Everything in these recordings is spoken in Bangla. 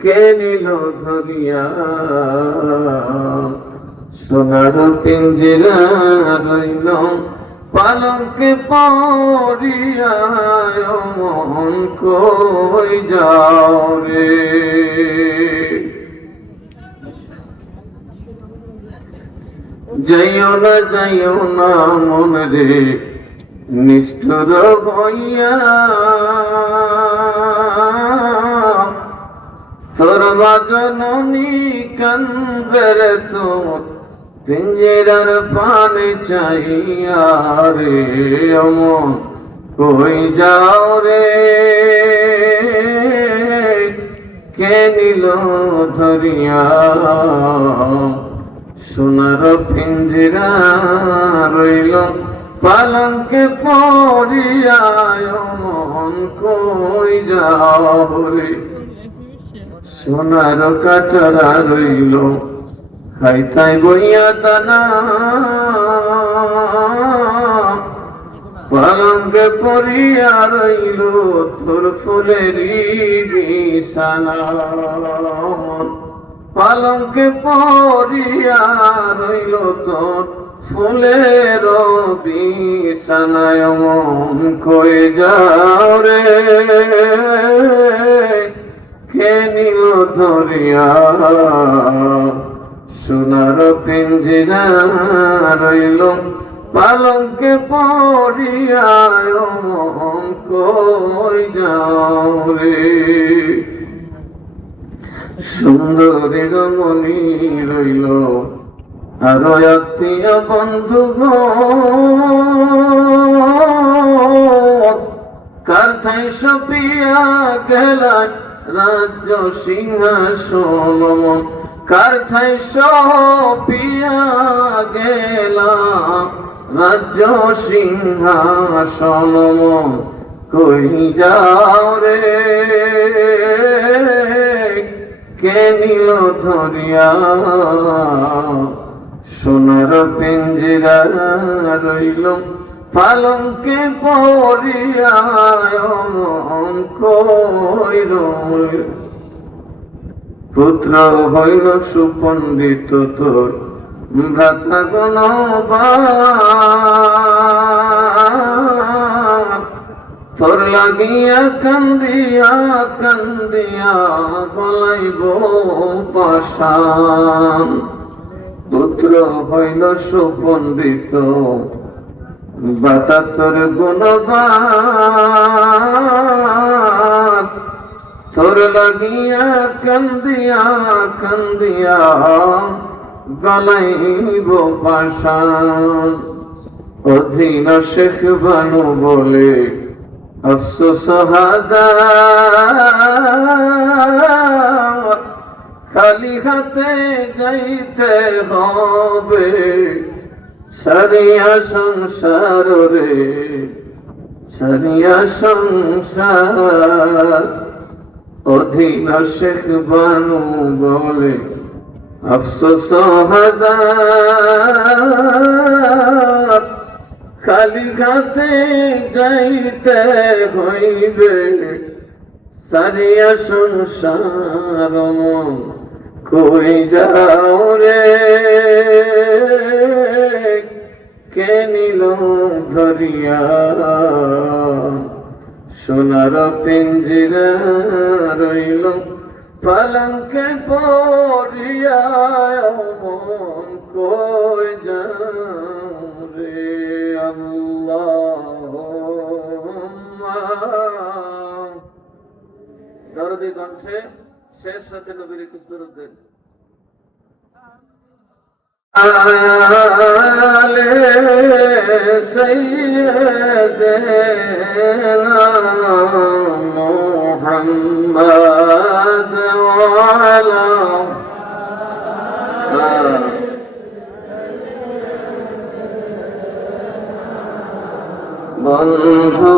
কে নিল ধরিয়া সোনার পিঞ্জিরা রইল পালঙ্কে পড়িয়া মন কই যাও রে যাইও না মন রে নিষ্ঠুর হইয়া তোর বাজননী কানবের তোর পিঞ্জিরার পানে চাইয়া রে অমন কই যাও রে কে নিল ধরিয়া সোনার পিঞ্জিরা রইল পালঙ্কে পড়িয়া মন কই যাও রে সোনার কাটারা রইল খাইতাই বইয়া দানা পালঙ্কে পড়িয়া রইল তোর ফুলেরই বিছানা পালঙ্কে পড়িয়া রইল তোর ফুলের বিছানায় মন কই যাও রে কে নিল ধরিয়া সোনার পিঞ্জিরা রইল পালঙ্কে পড়িয়া মন কই যাও রে সুন্দরী রমণী রইল আরো আত্মীয় বন্ধু কার ঠাই সপিয়া গেলা রাজ্য সিংহাসন কার ঠাই সপিয়া গেলা রাজ্য সিংহাসন কই যাও রে কে নিল ধরিয়া সোনার পিঞ্জিরা রইল পালঙ্কে পড়িয়া মন কই রইল পুত্র হইল সুপণ্ডিত তোর ভ্রাতা গণবান তোর লাগিয়া কান্দিয়া কান্দিয়া গলাইব পাষাণ পুত্র হইল সুপণ্ডিত ভ্রাতা তোর গুণবান তোর লাগিয়া কান্দিয়া কান্দিয়া গলাইব পাষাণ অধীন শেখ বানু বলে আফসোস হাজার খালি হাতে যাইতে হবে সারিয়া সংসার রে সারিয়া সংসার অধীন শেখ বানু বলে আফসোস হাজার খালি হাতে যাইতে হইবে সারিয়া সংসার কই যাও রে কে নিল ধরিয়া সোনার পিঞ্জিরা রইল পালঙ্কে পড়িয়া মন কই যাও রে আল্লাহুম্মা দরদি কণ্ঠে শেষ সাথে নবীর কুসরত দেন আলে সাইয়্যিদিনা মুহাম্মদ ওয়া আলা বন্ধু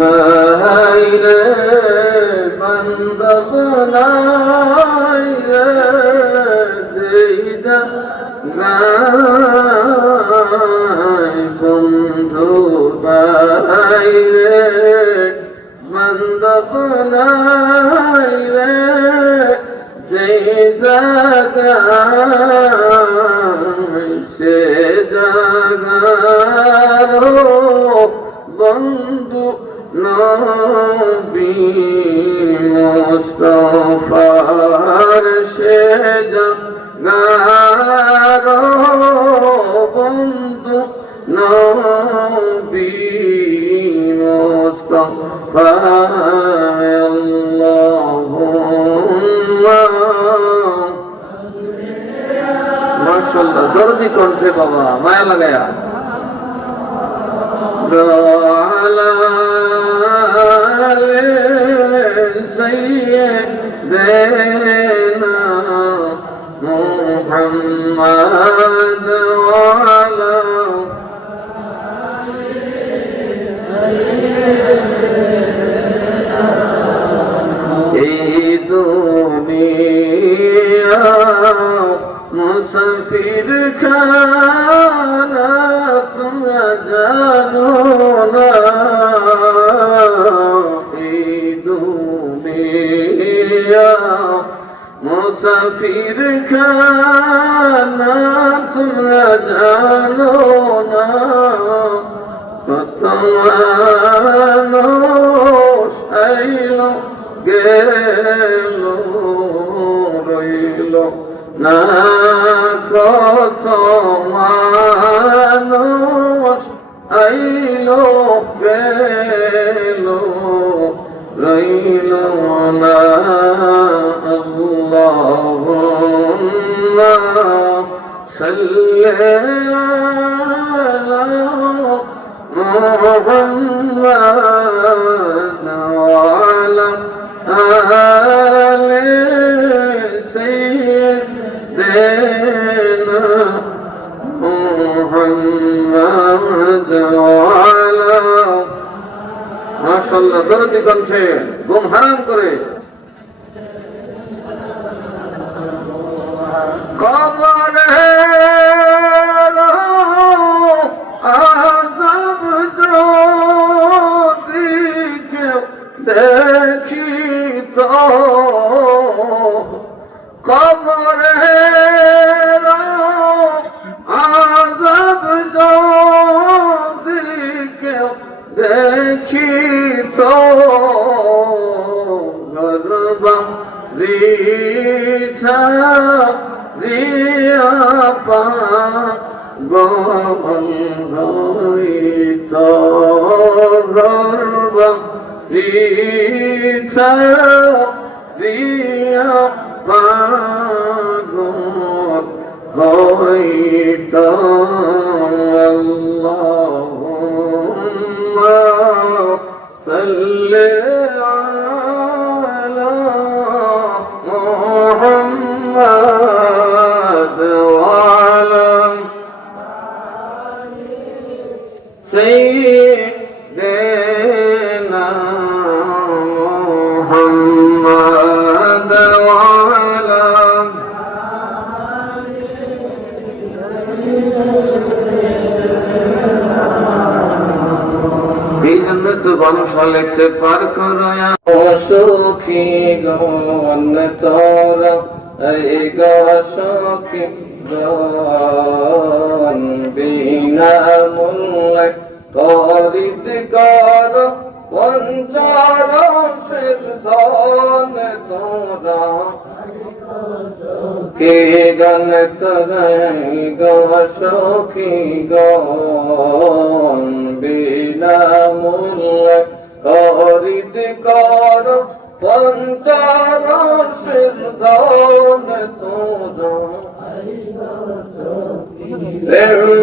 নাই রে বান্ধব নাই রে দিদা নাই বন্ধু নাই রে বান্ধব নাই সে জাগার বন্ধু নবী মুস্তাফার সে জাগার বন্ধু নবী মুস্তাফা মাশাআল্লাহ দরদি কণ্ঠে বাবা মায়া লাগায়া سيدنا محمد وعلى এই দুনিয়া মুসাফির খানা তোমরা জানো না এই দুনিয়া মুসাফির খানা তোমরা জানো না কত মানুষ আইলো গেল রইল না কত মানুষ আইলো গেল রইল না আল্লাহুম্মা সাল্লি আলা মুহাম্মাদ ওয়া আলা আলি সাইয়্যিদিনা মুহাম্মাদ ওয়া আলা মাশাআল্লাহ দরদি কণ্ঠে ঘুম হারাম করে কবরে আযাব যদি কেউ দেখিত কবরে আযাব যদি কেউ দেখিত গর্বা রিছা রিয়া পাগল হইত গর্বা রিছা রিয়া পাগল হইত আল্লাহুম্মা সাল্লি আলা মুহাম্মাদ ওয়া আলা সাইয়্যিদিনা মুহাম্মাদ ওয়া আলা এই জন্য তো মানুষ লেখছে পার করয়া সুখী গন তোরা এই গো সুখী গন বিনা মূল্যে করিত কর পঞ্চার সিদ্ধন তোরা কে গন তোরাই গো সুখী গন বিনা মূল্যে করিত কর পঞ্চার সিদ্ধন তোরা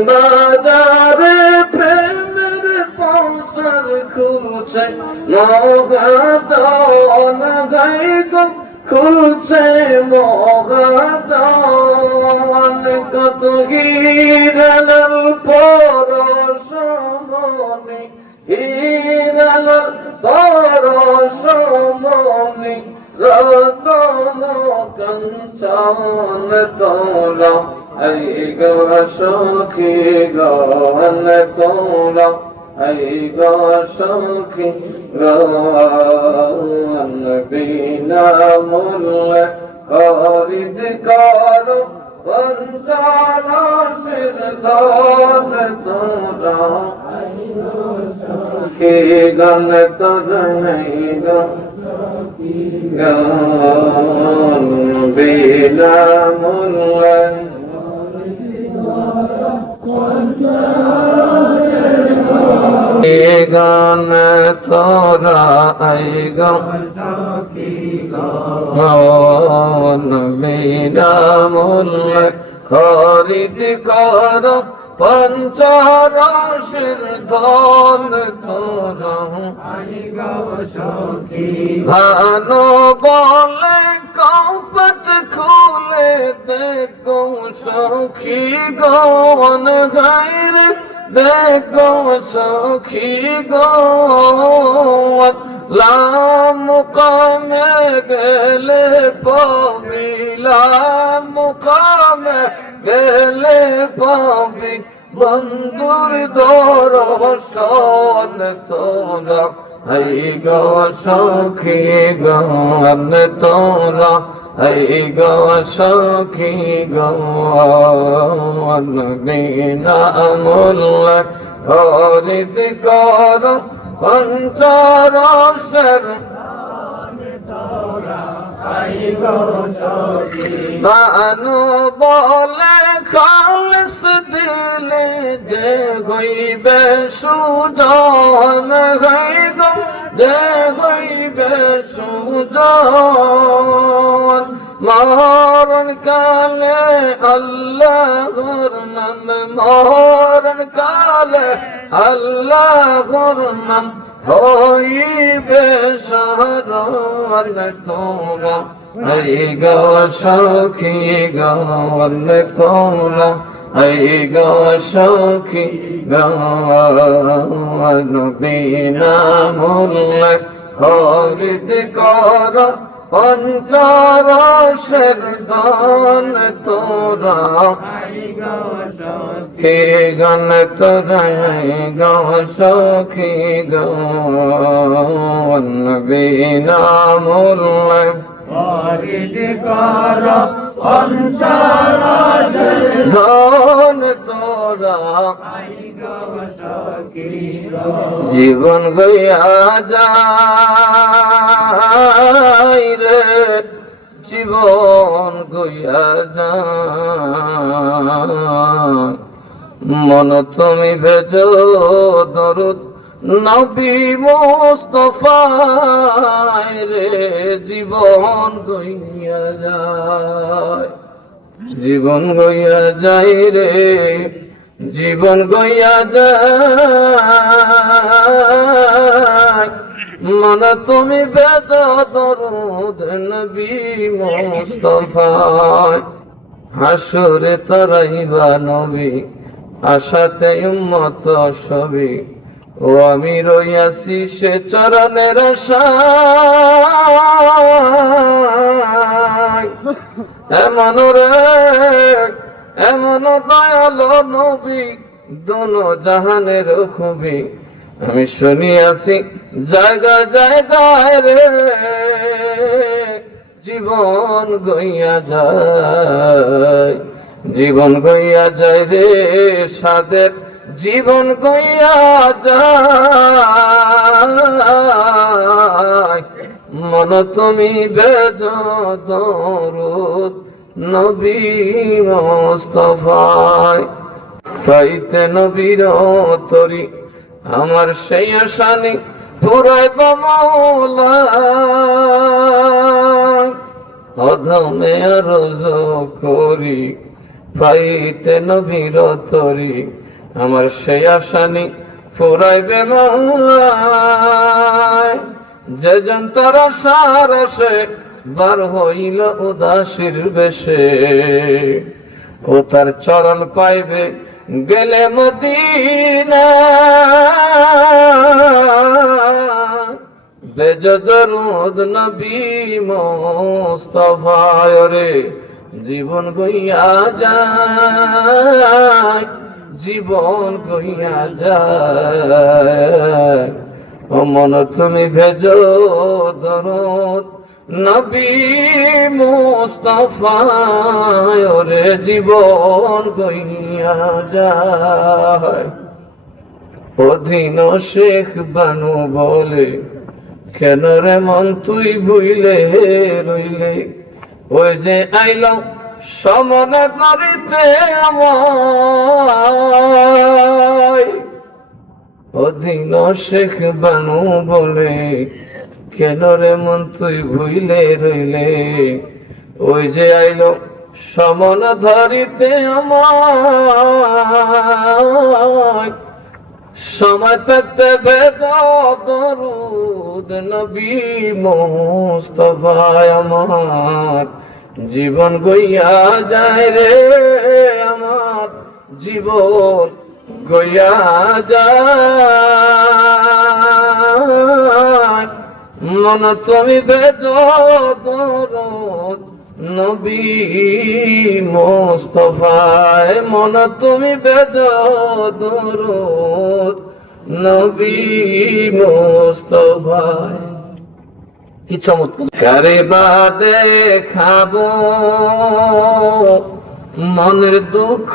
বাজারে প্রেমের পৌঁছার খুঁজে মগাদন গাই গো খুঁজে মগাদন কত হিরালাল পরশমণি হিরালাল পরশমণি রতন কাঞ্চন তোরা এই গো সখী গন তোরা এই গো সখী গন বিনা মূল্যে খরিদ করো পঞ্চরসের ধন তোরা কে গান তোরাই গান বিনা মূল্যায় গান তোরা আই গান বিনা মূল্যে খরিদ কর পঞ্চরসের ধন তোরা ভানো বলে কপট খুলে দেখো সখী গন গাইরে দেখো সখী গন লাম মুকামে গেলে পাবি লাম মুকামে গেলে পাবি বন্ধুর দর্শন তোরা এই গো সখী গান তোরা এই গো সখী গান বিনা মূল্যে খরিদ কর পঞ্চরসের ভানু বলে খালস দিলে যে হইবে সুজন হইব যে হইবে সুজন মরণ কালে আল্লাহর নাম মরণ কালে আল্লাহর নাম হইবে শরণ তোরা এই গো সখী গান তোরা এই গো সখী গান বিনা মূল্যে খরিদ কর পঞ্চরসের ধন তোরা কে গান তোরা গো সখী গান বিনা মূল্যে খরিদ কর পঞ্চরসের ধন তোরা জীবন গইয়া যায় রে জীবন গইয়া যায় মন তুমি ভেজো দরুদ নবী মুস্তাফায় রে জীবন গইয়া যায় জীবন গইয়া যায় রে জীবন গইয়া যায় মন তুমি বেদ দরুদ নবী মুস্তাফায় হাসরে তরাইবা নবী আশাতে উম্মত সবই ও আমি রইয়াছি সে চরণের আশায় এমন রে এমন দয়ালো নবী দোনো জাহানের খুবই আমি শুনিয়াছি জায়গায় জায়গায় রে জীবন গইয়া যায় জীবন গইয়া যায় রে সাদের জীবন গইয়া যায় মন তুমি বেজ দরুদ নবী মুস্তাফায় পাইতে নবীর তরি আমার সেই আশানি পুরাইব মওলা অধমে আরজ করি পাইতে নবীর তরি আমার সেই আশানি পুরাইবে মওলা যে জন তার আশার আসে বার হইল উদাসীর বেশে ও তার চরণ পাইবে গেলে মদিনা বেজদরুদ নবী মুস্তাফায় রে জীবন গইয়া যায় জীবন গইয়া যায় ও মন তুমি ভেজো দরুদ নবী মুস্তাফায় ওরে জীবন গইয়া যায়। অধীন শেখ বানু বলে, কেন রে মন তুই ভুইলে রইলে, ওই যে আইল সমনে করিতে আমায়। অধীন শেখ বানু বলে, কেন রে মন তুই ভুইলে রইলে, ওই যে আইল সমন ধরিতে আমায়। সময় থাকতে ভেদ দরুদ নবী মুস্তাফায় আমার জীবন গইয়া যায় রে, আমার জীবন গইয়া যায়। মন তুমি ভেদ দরুদ নবী মুস্তাফায়, মন তুমি ভেদ দরুদ নবী মুস্তাফায়। কি চমৎকার! কারে বা দেখাবো মনের দুঃখ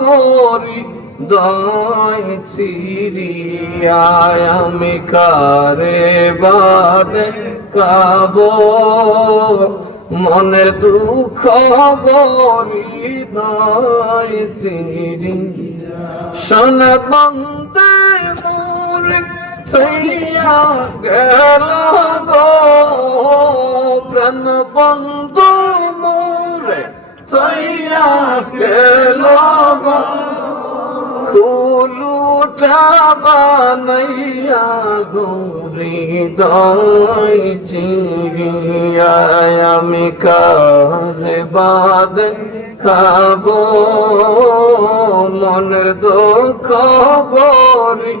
করি দয় চিরিয়ায়, আমি কারে বা দেখাবো মনের দুঃখ গরিদায় চিরিয়া। শোন বন্দে মোরে থইয়া গেল গো, প্রাণ বন্ধু মোরে থইয়া গেল গো, কুলুটা বানাইয়া হৃদয় চিরিয়া। আমি কারে বাদ খাবো মনের দুঃখ গরি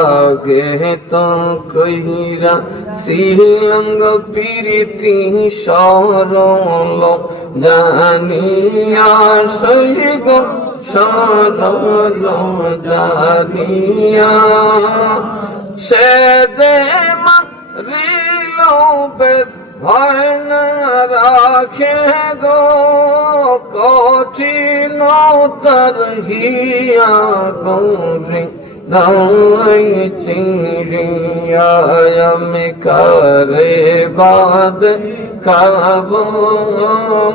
আগে তো কইরা সিংহ প্রীতি সরল জানিয়া, সৈগ সরল জানিয়া, সে দে মারিল বেদ ভয় না রাখে গো, কঠিন তার হিয়া গৌরী দাই চিড়িয়া। আমি কারে বাদ খাবো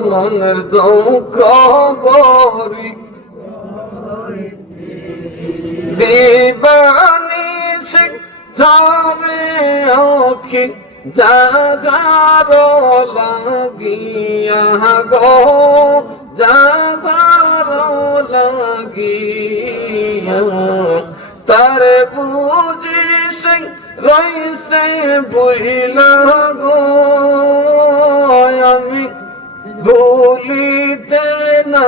মনের দুঃখ গরি দিবানি সে ঝরে আঁখি জাগার লাগিয়া গো, জাগার লাগিয়া, তার বুঝি সে রইছে ভুইলা গো, আমি ভুলিতে না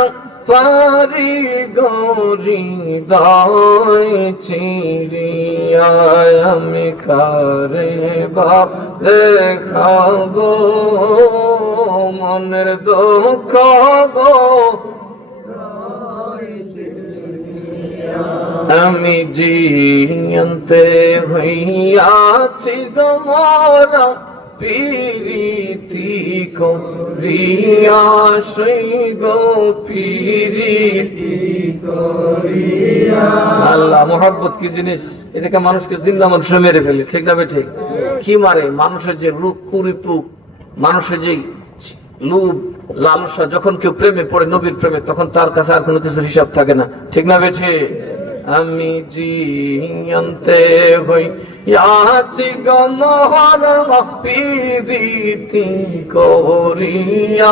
পারি গরি দাই চিরিয়া। আমি কারে বাপ দেখাবো মনের দুঃখ গো, আমি জিয়ন্তে হইয়াছি গমরা পিরিতি করিয়া, সেই গো পিরিতি করিয়া। আল্লাহ মোহাব্বত কি জিনিস! এটাকে মানুষকে জিন্দা মানুষ মেরে ফেলে, ঠিক না বেঠিক? কি মারে? মানুষের যে রূপ কুরিপুক, মানুষের যে লোভ লালসা, যখন কেউ প্রেমে পড়ে নবীর প্রেমে, তখন তার কাছে আর কোনো কিছু হিসাব থাকে না, ঠিক না বেঠিক? আমি জিয়ন্তে হইয়াছি গমহর পিরিতি করিয়া,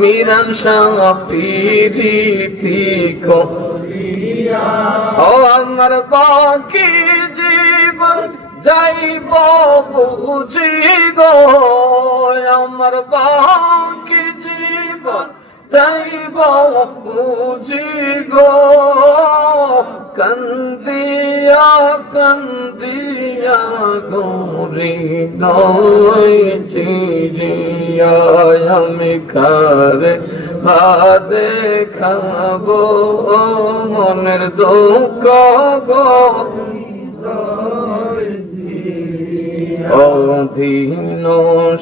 মিরান শাহ পিরিতি করিয়া। ও আমার বাকি জীবন যাইব বুঝি গো, আমার বাকি জীবন যাইব বুঝি গো, কান্দিয়া কান্দিয়া গরি নয় চিরিয়া। আমি কারে ভাদে খাবো মনের দুঃখ গো, ও অধীন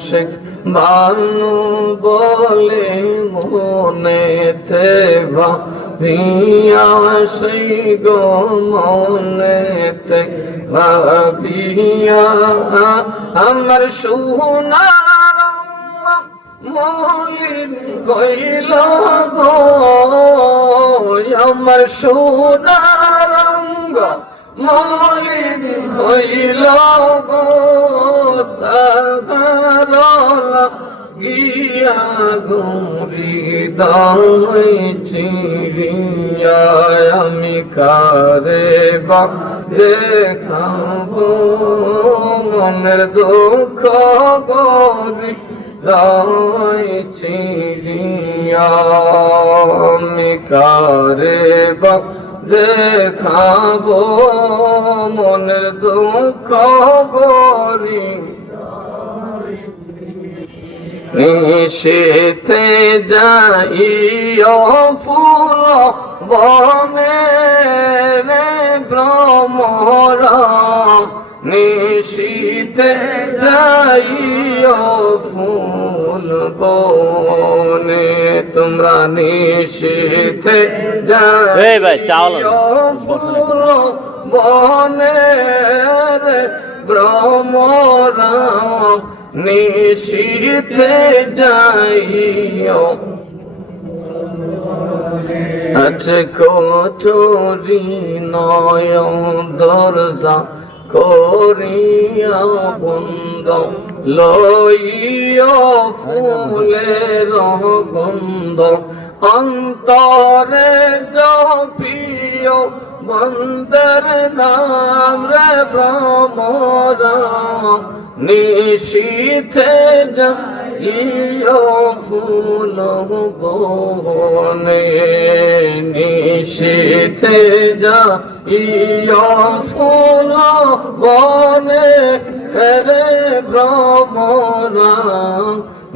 শেখ বানু বলে মনেতে ভাবিয়া সেই গো মনেতে ভাবিয়া আমার সোনার মলিন গইল গো আমার সোনার মলিন হইল গো তাহার গিয়া গৌরী দাই চিড়িয়া আমি কারে বা দেখাবো মনের দুঃখ গৌরী দাই চিড়িয়া আমি কারে বা দেখাবো মনের দুঃখ গরি নিষেধে যাইও ফুল বনে রে ভ্রমরা নিষেধে যাইও ফুল বনে তোমরা নিষেধে যাইও ফুল বনে রে ভ্রমরা নিষেধে যাইও আছে কচুরি নয়ন দরজা করিয়া বন্ধ লইয়া ফুলের গন্ধ অন্তরে জপিও বন্দর নাম রে ভ্রমরা নিষিদ্ধে যাইও ফুল বনে নিষিদ্ধে যাইও ফুল বনে রে ভ্রমরা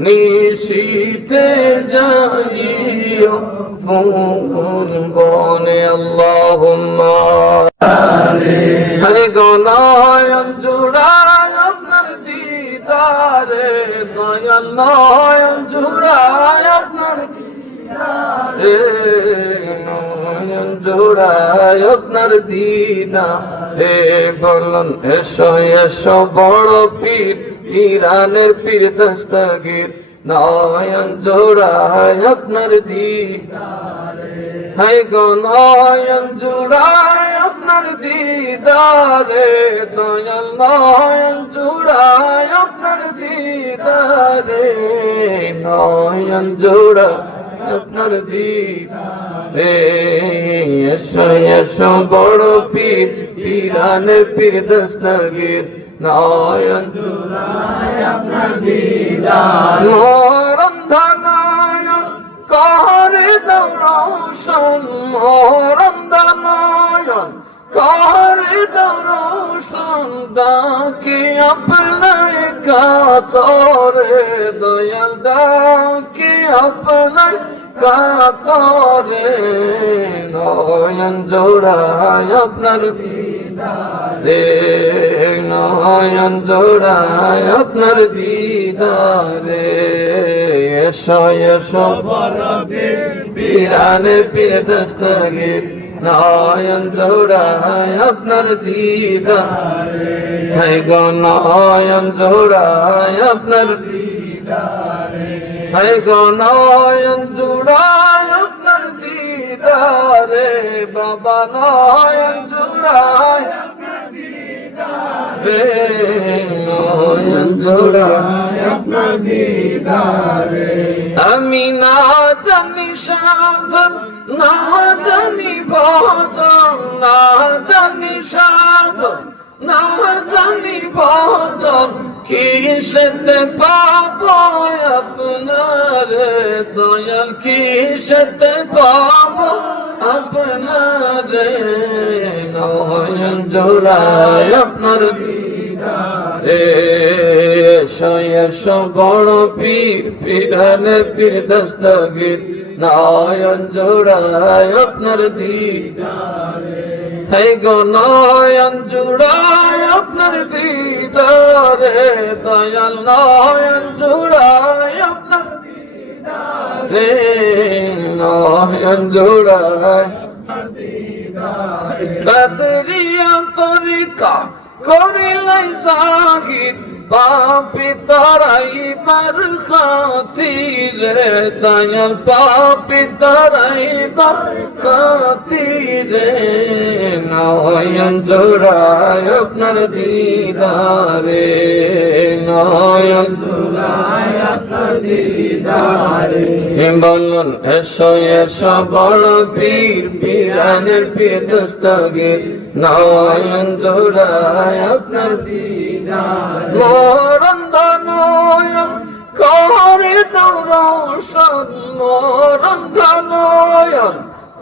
নিষিদ্ধে যাইও ফুল বনে আল্লাহুম্মা হরে গনায়ন জুড়ায় আপনার দিদারে দয়াল নয়ন জুড়ায় আপনার দিদারে নয়ন জুড়ায় আপনার দিদারে বলুন এসো এসো বড় পীর ইরানের পীর দস্তগীর নয়ন জোড়ায় আপনার দিদারে হে গো নয়ন জোড়ায় আপনার দিদারে দয়াল নয়ন জোড়ায় আপনার দিদারে নয়ন জোড়ায় আপনার দিদারে এসো এসো বড় পীর ইরানের পীর দস্তগীর নয়ন জোড়ায় আপনার দিদার মরণ ধনয়ন করে দৌরশন মরণ ধনয়ন করে দৌরশন ডাকি আপনায় কাতরে দয়াল ডাকি আপনায় কাতরে নয়ন জোড়ায় আপনার দিদারে নয়ন জোড়ায় আপনার দিদারে এসো এসো পীরানে পীর দস্তগীর নয়ন জোড়ায় আপনার দিদারে হে গো নয়ন জোড়ায় আপনার দিদারে হে গো নয়ন জোড়ায় আপনার দিদারে বাবা নয়ন জোড়ায় আপনার দিদারে নয়ন জোড়ায় আপনার দিদারে আমি না জানি সাধন না জানি ভজন না জানি সাধন না জানি ভজন কিসেতে পাবো আপনার দয়াল কিসেতে পাবো আপনার নয়ন জোড়ায় আপনার দিদারে এসো এসো বড় পীর পীরানের পীর দস্তগীর নয়ন জোড়ায় আপনার দিদারে হে গো নয়ন জোড়ায় আপনার দিদারে দয়াল নয়ন জোড়ায় আপনার দিদারে নয়ন জোড়ায় বদরিয়া তরিকা করিলাই জাহির পাপি তারাই বার খাতিরে দয়াল পাপি তারাই বার খাতিরে নয়ন জোড়ায় আপনার দিদারে নয়ন জোড়ায় আপনার দিদারে বলুন এসো এসো বড় পীর পীরানের পীর দস্তগীর নয়ন জোড়ায় আপনার দিদারে মরণ নয়ন করে দাও রোশন মরণ নয়ন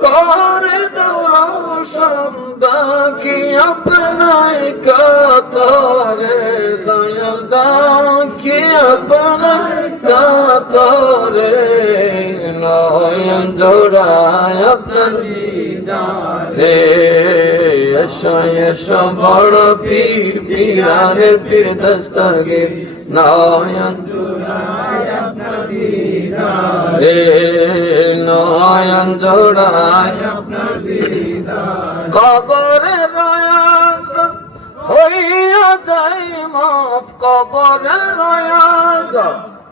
করে দাও রোশন দেখি আপনার কাতরে দয়াল দেখি আপনার কাতরে নয়ন জোড়ায় আপনার দিদারে এসো এসো বড় পীর পীরানের পীর দস্তগীর নয়ন জোড়ায় আপনার দিদারে নয়ন জোড়ায় আপনার দিদারে কবরে রয়াজ হইয়া যায় মাফ কবরে রয়াজ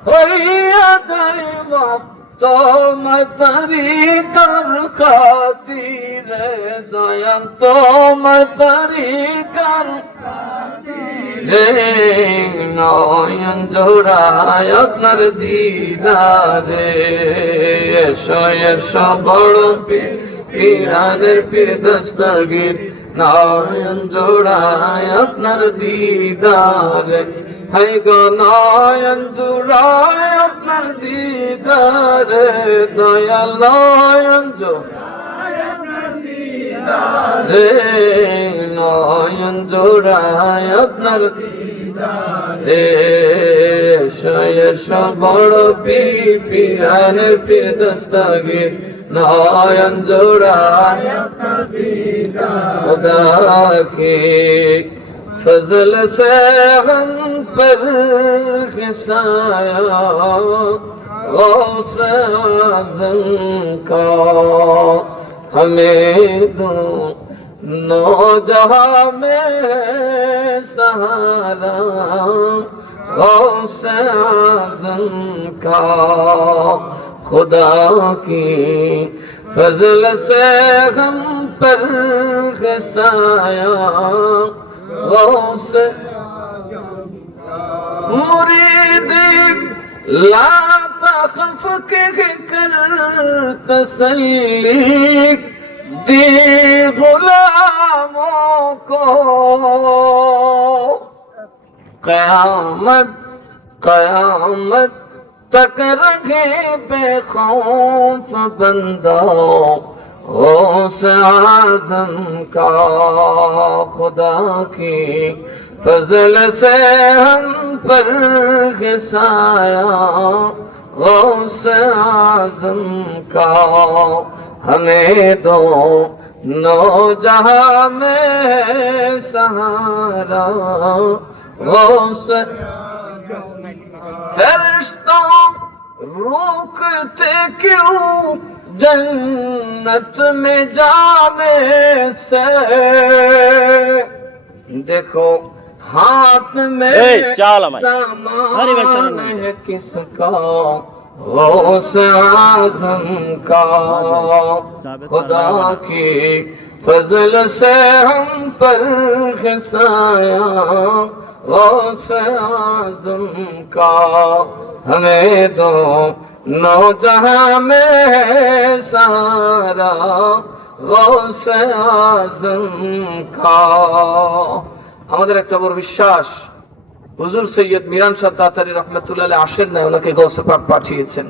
হইয়া যায় মাফ তোমার তরিকার খাতিরে দয়াল তোমার তরিকার খাতিরে নয়ন জোড়ায় আপনার দিদারে এসো এসো বড় পীর পীরানের পীর দস্তগীর নয়ন জোড়ায় আপনার দিদারে হাই গো নয়ন জোড়ায় আপনার দিদারে দয়াল নয়ন জোড়ায় আপনার দিদারে নয়ন জোড়ায় আপনার দিদারে এসো এসো বড় পীর পীরানের পীর দস্তগীর নয়ন জোড়ায় আপনার দিদারে खुदा के फजल से हम पर खिसाया गौस आज़म का हमें दो नो जहां में सहारा गौस आज़म का खुदा की फजल से हम पर खिसाया गौस मुरीद ला तखफ के कर तसल्ली दी गुलामों को क़यामत क़यामत तक रखे बेखौफ बंदा गौस आज़म का खुदा की फजल से हम पर खिसाया गौस आज़म का हमें दो नौ जहां में सहारा गौस फरिश्तों रोकते क्यों जन्नत में जाने से देखो हाथ में दामन है किसका गौस आज़म का खुदा की फजल से हम पर खिसाया गौस आज़म का हमें दो नौ जहां में सारा गौस आज़म का আমাদের একটা বড় বিশ্বাস হুজুর সৈয়দ মিরান শাহ তাতারী রহমাতুল্লাহ আলাইহি আসেন না ওনাকে গৌসে পাক পাঠিয়েছেন